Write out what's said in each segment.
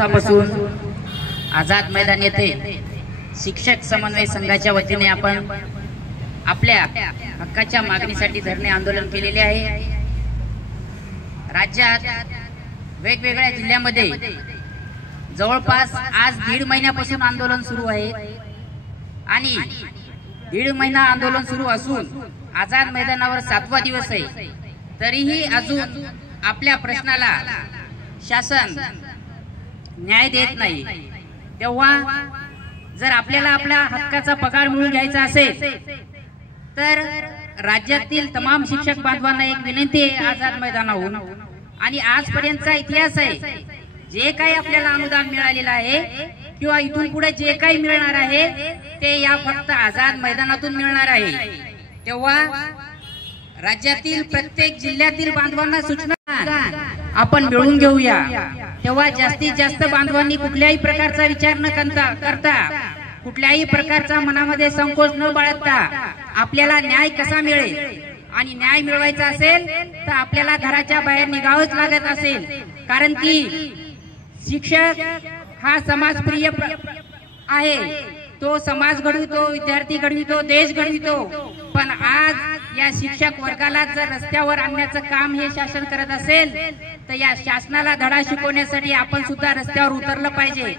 दिवसापासून आझाद मैदान येथे शिक्षक समन्वय संघाच्या वतीने आपण आपल्या हक्काच्या मागणीसाठी धरणे आंदोलन केलेले आहे। राज्यात वेगवेगळ्या जिल्ह्यामध्ये जवळपास आज 1.5 महिन्यापासून आंदोलन सुरू आहे आणि 1.5 महिना आंदोलन सुरू असून आझाद मैदानावर 7वा दिवस आहे, तरीही अजून आपल्या प्रश्नाला शासन न्याय देत नाही। तेव्हा जर आपल्याला आपल्या हक्काचा पगार मिळवून घ्यायचा असेल तर राज्यातील तमाम शिक्षक बांधवांना एक विनंती आहे आझाद मैदानाहून, आणि आजपर्यंतचा इतिहास आहे, जे काही आपल्याला अनुदान मिळालेलं आहे किंवा इथून पुढे जे काही मिळणार आहे ते या फक्त आझाद मैदानातून मिळणार आहे। तेव्हा राज्यातील प्रत्येक जिल्ह्यातील बांधवांना सूचना आपण मिळवून घेऊया। तेव्हा जास्तीत जास्त बांधवांनी कुठल्याही प्रकारचा विचार न करता कुठल्याही प्रकारचा मनामध्ये संकोच न बाळगता आपल्याला न्याय कसा मिळेल आणि न्याय मिळवायचा असेल तर आपल्याला घराच्या बाहेर निघावंच लागत असेल, कारण की शिक्षक हा समाजप्रिय आहे, तो समाज घडवितो, विद्यार्थी घडवितो, देश घडवितो। पण आज या शिक्षक वर्गाला जर रस्त्यावर आणण्याचं काम हे शासन करत असेल तर या शासनाला धडा शिकवण्यासाठी आपण सुद्धा रस्त्यावर उतरलं पाहिजे।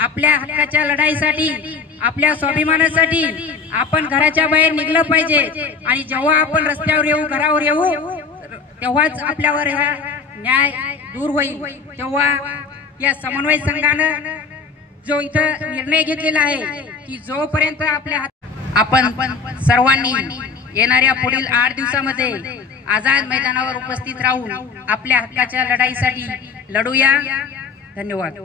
आपल्या हक्काच्या लढाईसाठी, आपल्या स्वाभिमानासाठी आपण घराच्या बाहेर निघलं पाहिजे, आणि जेव्हा आपण रस्त्यावर येऊ, घरावर येऊ, तेव्हाच आपल्यावर हा न्याय दूर होईल। तेव्हा या समन्वय संघानं जो इथं निर्णय घेतलेला आहे की जोपर्यंत आपल्या आपण सर्वांनी येणाऱ्या पुढील 8 दिवसामध्ये आझाद मैदानावर उपस्थित राहून आपल्या हक्काच्या लढाईसाठी लढूया। धन्यवाद।